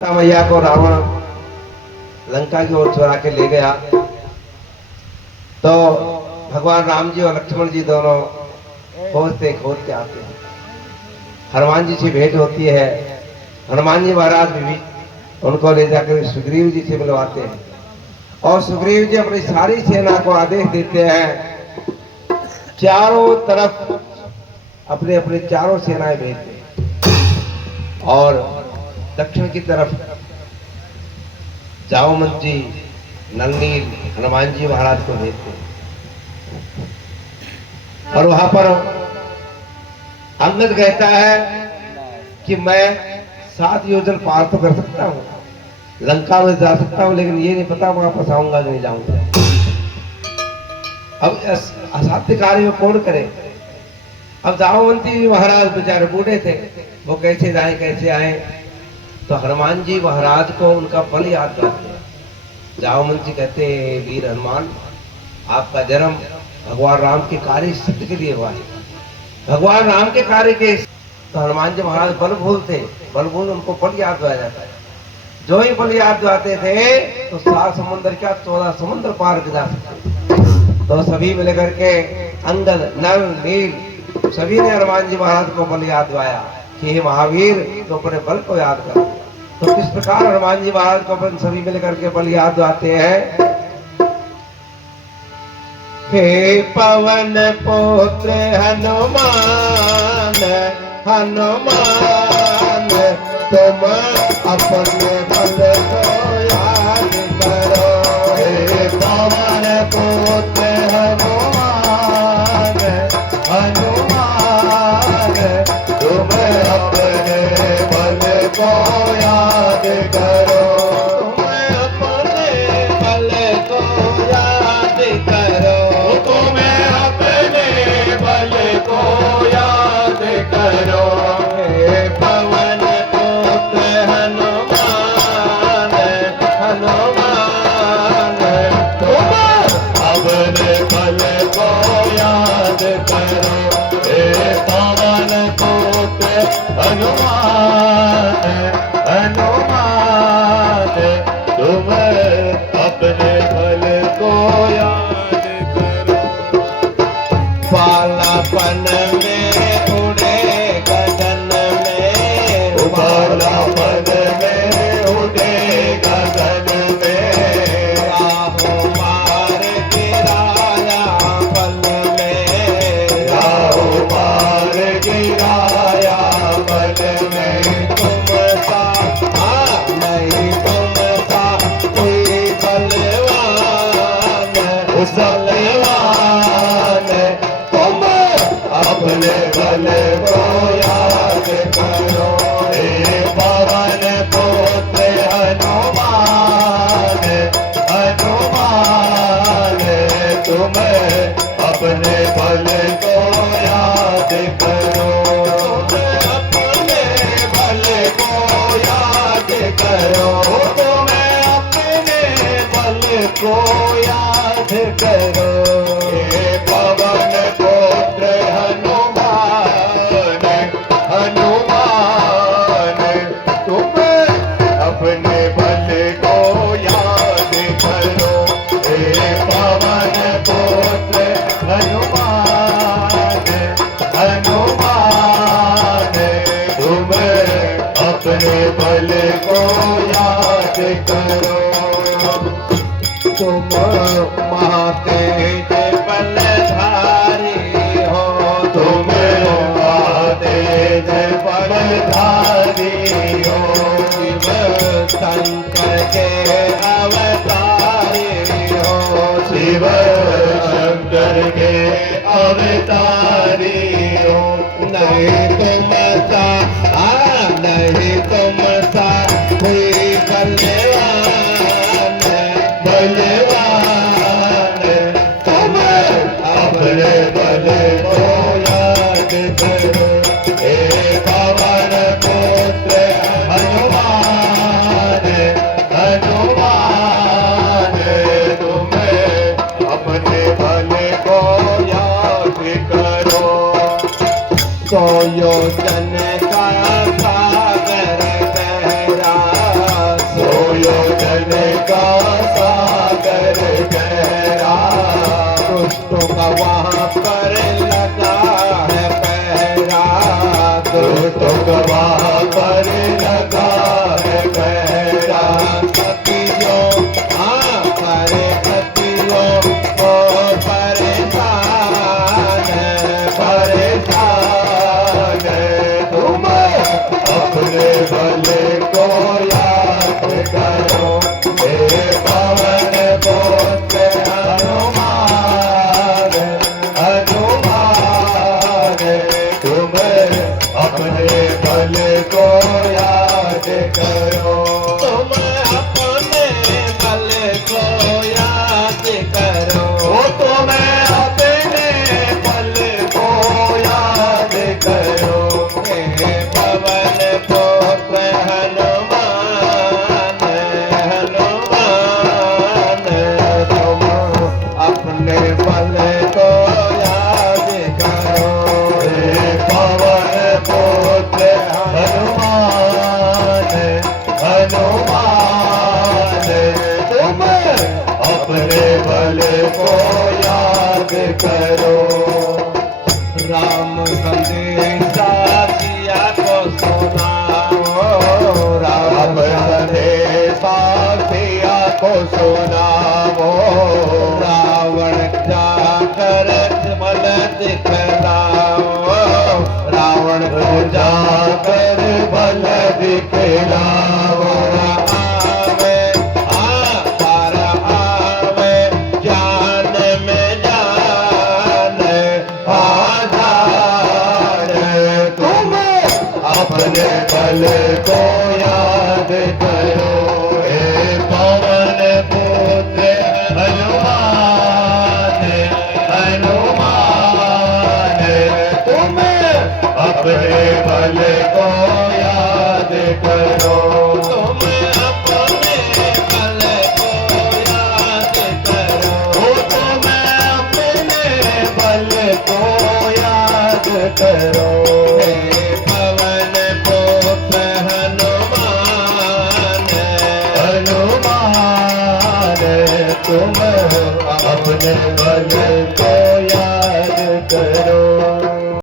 सीता मैया को रावण लंका की ओर चुरा के ले गया तो भगवान राम जी और लक्ष्मण जी दोनों खोजते खोजते आते हैं। हनुमान जी से भेंट होती है। हनुमान जी महाराज भी उनको ले जाकर सुग्रीव जी से मिलवाते हैं और सुग्रीव जी अपनी सारी सेना को आदेश देते हैं, चारों तरफ अपने अपने चारों सेनाएं भेजते हैं और दक्षिण की तरफ जाओमत जी, नलनील हनुमान जी महाराज को भेजते हैं और वहां पर अंगद कहता है कि मैं 7 योजन पार तो कर सकता हूँ, लंका में जा सकता हूँ, लेकिन ये नहीं पता वापस आऊंगा कि नहीं जाऊंगा। अब असाध्य कार्य कौन करे। अब जाओमती महाराज बेचारे बूढ़े थे, वो कैसे जाए कैसे आए। तो हनुमान जी महाराज को उनका बल याद करते हैं। जाओमती कहते हैं, वीर हनुमान, आपका जन्म भगवान राम के कार्य सिद्ध के लिए हुआ है, भगवान राम के कार्य के। तो हनुमान जी महाराज बल भूलते, बल भूल उनको बल याद दिया जाता है। जो ही बल याद दिलाते थे तो 7 समुद्र क्या 14 समुद्र पार कर जा सकते। तो सभी मिलकर के अंगद, नल, नील सभी ने हनुमान जी महाराज को बल याद दिलाया कि हे महावीर, तो अपने बल को याद कर। तो किस प्रकार हनुमान जी महाराज को अपन सभी मिलकर के बल याद दिलाते हैं। हे पवन पुत्र हनुमान, हनुमान तुम अपने बल को याद करो। हे पवन पुत्र हनुमान, हनुमान तुम अपने बल को याद करो। बालापन में उड़े गगन में, बालापन में उड़े गगन में, राहों मार गिराया बल में, राहों मार गिराया बल में। तुम सा नहीं, तुम सा कोई बलवान, उस अपने बल को याद करो। हे पवन पुत्र हनुमान, हनुमान तुम अपने बल को याद करो। अपने बल को याद करो, तुम्हें अपने बल को याद करो। हे पवन पुत्र अपने बल को याद करो। हे पवन पुत्र हनुमान, हनुमान तुम अपने बल को याद करो। तुम महातेज बलधारी हो, तुम महातेज बलधारी हो, शंकर के अवतारी हो, शिव शंकर के अवतारी हो। नहीं तुम सा, नहीं तुम सा कोई बलवान, बलवान तुम अपने बल को याद करो। हे पवन पुत्र हनुमान, हनुमान तुम अपने बल को याद करो। तो योजन का सागर गहरा लगा सागर गहरा, दुष्टों का वहाँ पर लगा है पहरा, दुष्टों का वहाँ पर लगा है पहरा। सतियों हाँ परेशानियों को परेशान तुम अपने भले को याद करो, हे पवन पुत्र हनुमान, हनुमान। तुम अपने भले को याद करो, तुम अपने बल को याद करो, तुम्हें अपने बल को याद करो। हे पवन पुत्र हनुमान, हनुमान। तुम अपने बल को याद करो, हे पवन पुत्र हनुमान, हनुमान। तुम अपने बल को याद करो। राम संदेशा सिया को सुनाओ, राम संदेशा सिया को सुनाओ, रावण जाकर बल दिखलाओ, रावण को जाकर बल दिखलाओ। आवे पार आवे जान में जान, आधार तुम अपने बल को याद करो, हे पवन पुत्र हनुमान, हनुमान। तुम अपने बल को याद करो, तुम अपने बल को याद करो, तुम अपने बल को याद करो। हे पवन पुत्र हनुमान, हनुमान। तुम अपने बल को याद करो।